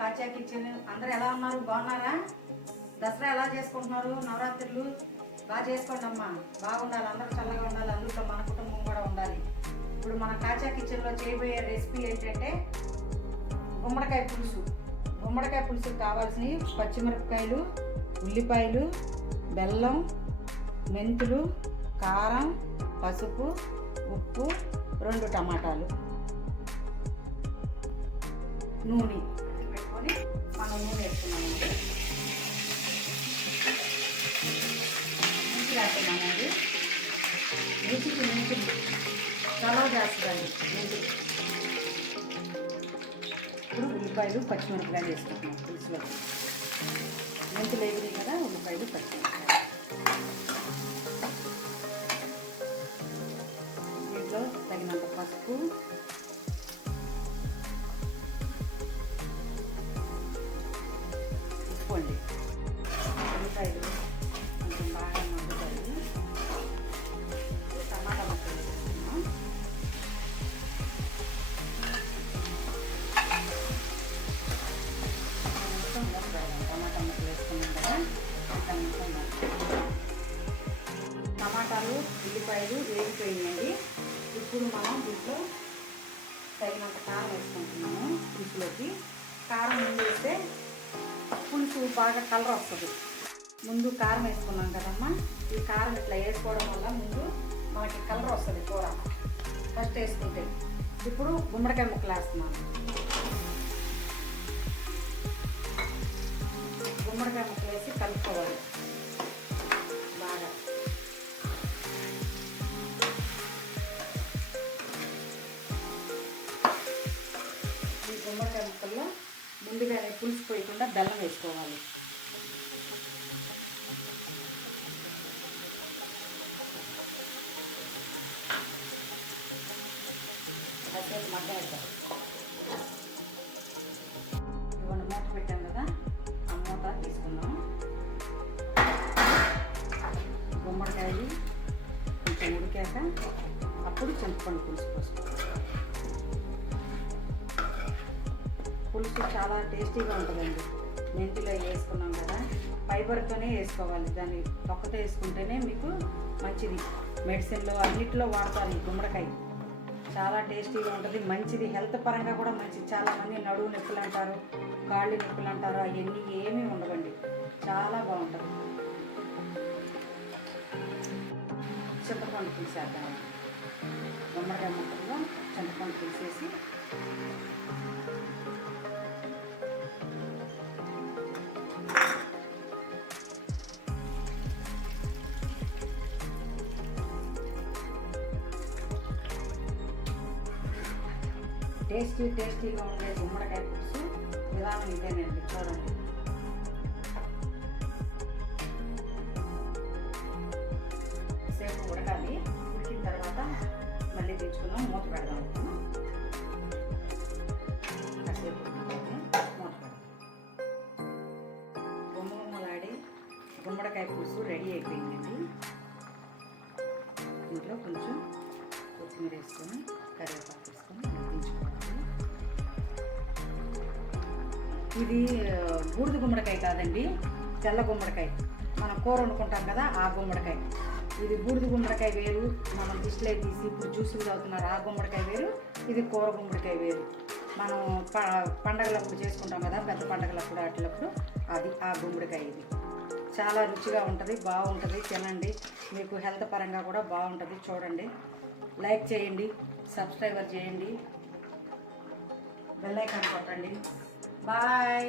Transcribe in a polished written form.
కాచా kitchen. అందరూ ఎలా ఉన్నారు? బాగున్నారా? దసరా ఎలా చేసుకుంటున్నారు? నవరాత్రులు బాగా చేసుకోండి అమ్మా. బాగుండాలి, అందరూ చల్లగా ఉండాలి, అందులో మన కుటుంబం కూడా ఉండాలి. ఇప్పుడు మన కాచా కిచెన్లో చేయబోయే రెసిపీ ఏంటంటే గుమ్మడికాయ పులుసు. గుమ్మడికాయ పులుసుకు కావాల్సినవి పచ్చిమిరపకాయలు, ఉల్లిపాయలు, బెల్లం, మెంతులు, కారం, పసుపు, ఉప్పు, 2 టమాటాలు, నూనె పెట్టుకొని మనం నూనె వేసుకున్నామండి. మెంతులు వేస్తున్నామండి. రుచికి మెంతులు చలవ చేస్తుందండి మెంతులు. ఇప్పుడు ఉల్లిపాయలు, పచ్చిమిరపకాయలు వేసుకుంటున్నాం పులుసులో. మెంతులు వేగినాయి కదా, ఉల్లిపాయలు, పచ్చిమిరపకాయలు. దీంట్లో తగినంత పసుపు, ఉప్పు అండి. ఉల్లిపాయలు కొంచెం బాగా మగ్గుతాయి. టమాటా ముక్కలు వేసుకున్నాం. టమాటా ముక్కలు వేసుకున్నాం కదా, టమాటాలు, ఉల్లిపాయలు వేగిపోయినాయండి. ఇప్పుడు మనం దీంట్లో తగినంత కారం వేసుకుంటున్నాము. పులుసులోకి కారం ముందు వేస్తే పులుసు బాగా కలర్ వస్తుంది. ముందు కారం వేసుకున్నాం కదమ్మా, ఈ కారం ఇట్లా వేసుకోవడం వల్ల ముందు మనకి కలర్ వస్తుంది కూర ఫస్ట్ వేసుకుంటే. ఇప్పుడు గుమ్మడికాయ ముక్కలు వేస్తున్నాను. గుమ్మడికాయ ముక్కలు వేసి కలుపుకోవాలి బాగా. ఈ గుమ్మడికాయ ముక్కల్లో ముందుగానే పులుసు పోయకుండా బెల్లం వేసుకోవాలి. కాసేపు మగ్గనిద్దాం. ఇవన్నీ మూత పెట్టాం కదా, ఆ మూత తీసుకుందాం. గుమ్మడికాయలు కొంచెం ఉడికాక అప్పుడు చింతపండు పులుసు పోసుకోవాలి. పులుసు చాలా టేస్టీగా ఉంటుందండి. మెంతిలో వేసుకున్నాం కదా, ఫైబర్తోనే వేసుకోవాలి. దాన్ని తొక్కతో వేసుకుంటేనే మీకు మంచిది. మెడిసిన్లో అన్నిటిలో వాడతారు ఈ గుమ్మడికాయ. చాలా టేస్టీగా ఉంటుంది, మంచిది. హెల్త్ పరంగా కూడా మంచిది. చాలామంది నడువు నొప్పులు అంటారు, కాళ్ళు నొప్పులు అంటారు, అవన్నీ ఏమీ ఉండవండి. చాలా బాగుంటుంది. చింతపండు పులుసు వేద్దాం. గుమ్మడికాయ ముక్కల్లో చింతపండు పులుసు వేసి టేస్టీగా ఉండే గుమ్మడికాయ పులుసు విధానం ఇదేనండి. చూడండి, సేపు ఉడకాలి. ఉడికిన తర్వాత మళ్ళీ తెచ్చుకుందాం, మూత పెడదాం. కాసేపు మూత పెడదాం. గుమ్మగుమ్మలాడి గుమ్మడికాయ పులుసు రెడీ అయిపోయిందండి. ఇంట్లో కొంచెం కొత్తిమీర వేసుకొని, కరివేపాకు వేసుకొని దించుకోవాలి. ఇది బూడిద గుమ్మడికాయ కాదండి, తెల్ల గుమ్మడికాయ. మనం కూర వండుకుంటాం కదా, ఆ గుమ్మడికాయ. ఇది బూడిద గుమ్మడికాయ వేరు, మనం డిస్ప్లే తీసి ఇప్పుడు జ్యూసులు తాగుతున్నారు, ఆ గుమ్మడికాయ వేరు. ఇది కూర గుమ్మడికాయ వేరు. మనం పండగలప్పుడు చేసుకుంటాం కదా, పెద్ద పండగలప్పుడు అట్లప్పుడు, అది ఆ గుమ్మడికాయ. ఇది చాలా రుచిగా ఉంటుంది, బాగుంటుంది. తినండి, మీకు హెల్త్ పరంగా కూడా బాగుంటుంది. చూడండి, లైక్ చేయండి, సబ్స్క్రైబర్ చేయండి, బెల్ ఐకాన్ కొట్టండి. బాయ్.